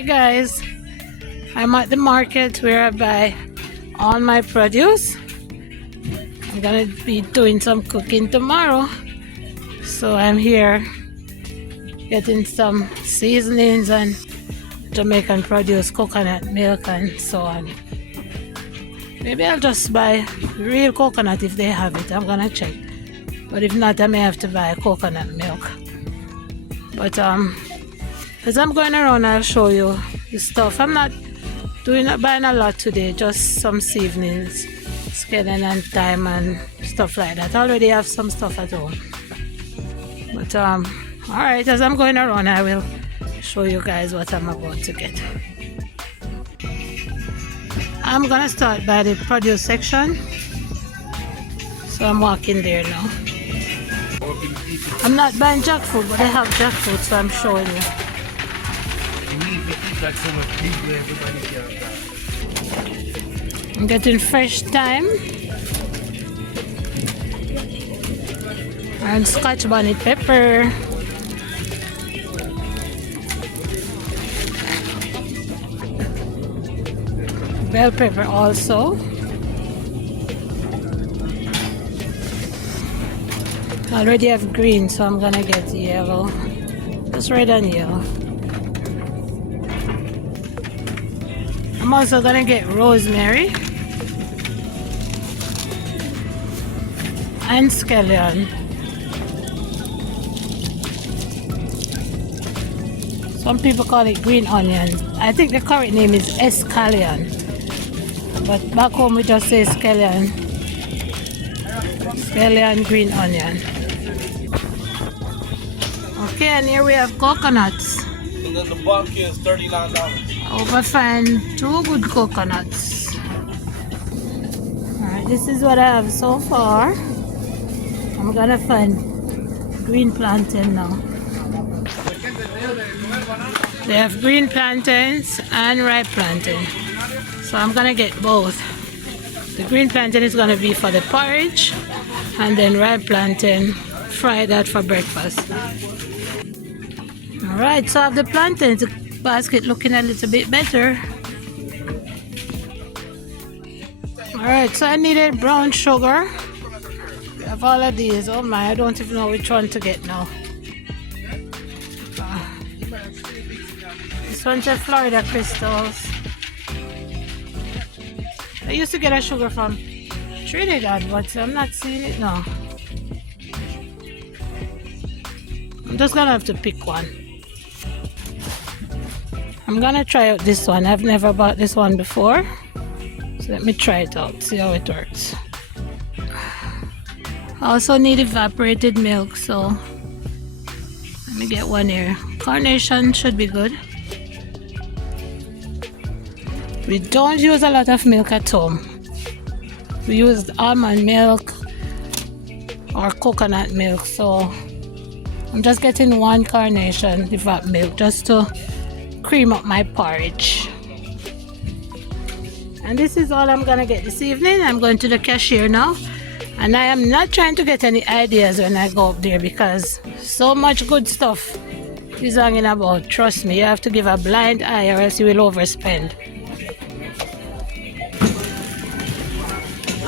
Alright guys, I'm at the market where I buy all my produce. I'm gonna be doing some cooking tomorrow, so I'm here getting some seasonings and Jamaican produce, coconut milk and so on. Maybe I'll just buy real coconut if they have it. I'm gonna check, but if not I may have to buy coconut milk. But as I'm going around, I'll show you the stuff. I'm not buying a lot today, just some seasonings, scallion and thyme and stuff like that. I already have some stuff at home. But alright, as I'm going around, I will show you guys what I'm about to get. I'm gonna start by the produce section. So I'm walking there now. I'm not buying jackfruit, but I have jackfruit, so I'm showing you. I'm getting fresh thyme and Scotch bonnet pepper. Bell pepper also. I already have green, so I'm gonna get yellow. Just red and yellow. I'm also gonna get rosemary and scallion. Some people call it green onion. I think the correct name is escallion, but back home we just say scallion. Scallion green onion. Okay, and here we have coconuts. And then the bulk is $39. Hope I find 2 good coconuts. Alright, this is what I have so far. I'm gonna find green plantain now. They have green plantains and ripe plantain, so I'm gonna get both. The green plantain is gonna be for the porridge, and then ripe plantain, fry that for breakfast. Alright, so I have the plantains. The basket looking a little bit better. Alright, so I needed brown sugar. I have all of these. Oh my, I don't even know which one to get now. This one's a Florida crystals. I used to get a sugar from Trinidad, but I'm not seeing it now. I'm just gonna have to pick one. I'm gonna try out this one. I've never bought this one before, so let me try it out, see how it works. I also need evaporated milk, so let me get one here. Carnation should be good. We don't use a lot of milk at home. We use almond milk or coconut milk, so I'm just getting 1 carnation evap milk just to cream up my porridge. And this is all I'm gonna get this evening. I'm going to the cashier now, and I am not trying to get any ideas when I go up there because so much good stuff is hanging about. Trust me, you have to give a blind eye or else you will overspend.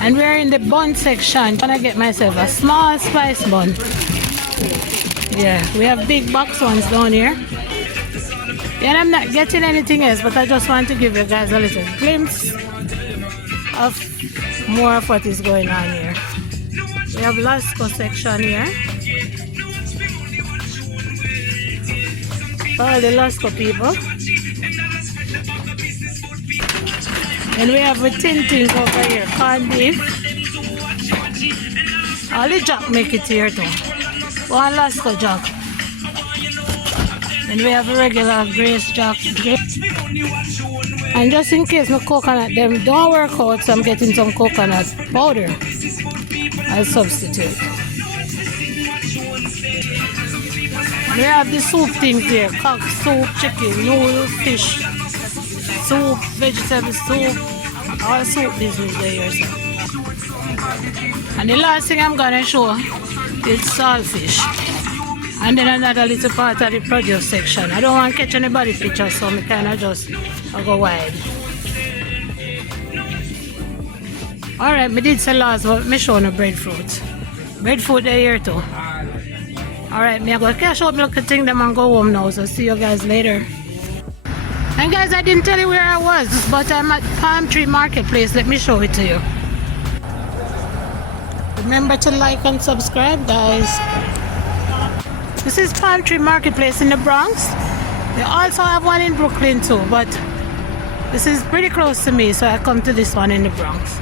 And we're in the bun section. I'm gonna get myself a small spice bun. Yeah, we have big box ones down here. And I'm not getting anything else, but I just want to give you guys a little glimpse of more of what is going on here. We have Lasco section here. All the Lasco people. And we have the tin things over here, corned beef. All the jack make it here too. 1 Lasco jack. And we have a regular Grace jack. And just in case my coconut them don't work out, so I'm getting some coconut powder as substitute. We have the soup things here, cock soup, chicken, noodles, fish, soup, vegetable soup, all soup business there. So. And the last thing I'm gonna show is saltfish. And then another little part of the produce section. I don't want to catch anybody picture, so I kind of just I'll go wide. Alright, me did say last, but me show no breadfruit. Breadfruit they here too. Alright, me I go cash out my little thing them and go home now, so see you guys later. And guys, I didn't tell you where I was, but I'm at Palm Tree Marketplace. Let me show it to you. Remember to like and subscribe, guys. This is Palm Tree Marketplace in the Bronx. They also have one in Brooklyn too, but this is pretty close to me, so I come to this one in the Bronx.